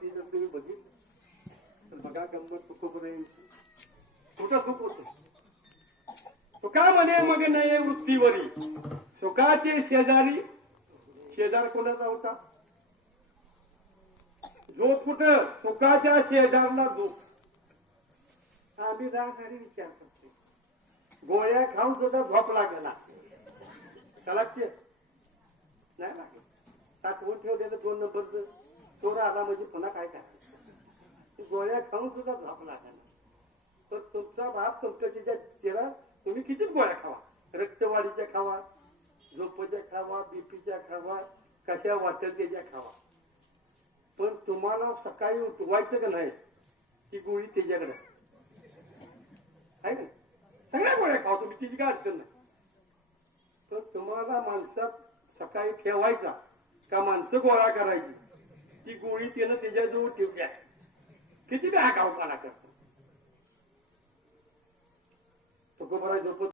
ती जर तुम्ही बघितलं तर बघा गंमत तुकोबरायांची कुठं सुख होतं. सुखा म्हणे मग नाही वृत्तीवरी सुखाचे शेजारी शेजार कोणाचा होता. झोप कुठं सुखाच्या शेजारला झोप. आम्ही राहणारी विचार करतो गोळ्या खाऊन सुद्धा झोप लागला त्याला नाही लागेल. टाकवून ठेवलेलं 2 नंबरचं चोर आला म्हणजे पुन्हा काय करायचं. गोळ्या खाऊन सुद्धा झोप लागला. तर तुमचा बाप तुमच्या चेहरा तुम्ही कितीच गोळ्या खावा. रक्तवाढीच्या खावा, झोपच्या खावा, बीपीच्या खावा, कशा वाटेल त्याच्या खावा. पण तुम्हाला सकाळी उठवायचं का नाही ती गोळी त्याच्याकडे आहे ना. सगळ्या गोळ्या खावा तुम्ही तिची काय अडचण नाही. तर तुम्हाला माणसात सकाळी ठेवायचा का माणसं गोळा करायची ती गोळी त्यानं त्याच्याजवळ ठेवली आहे. किती काय गावपाना करतो तुकोबराय झोपत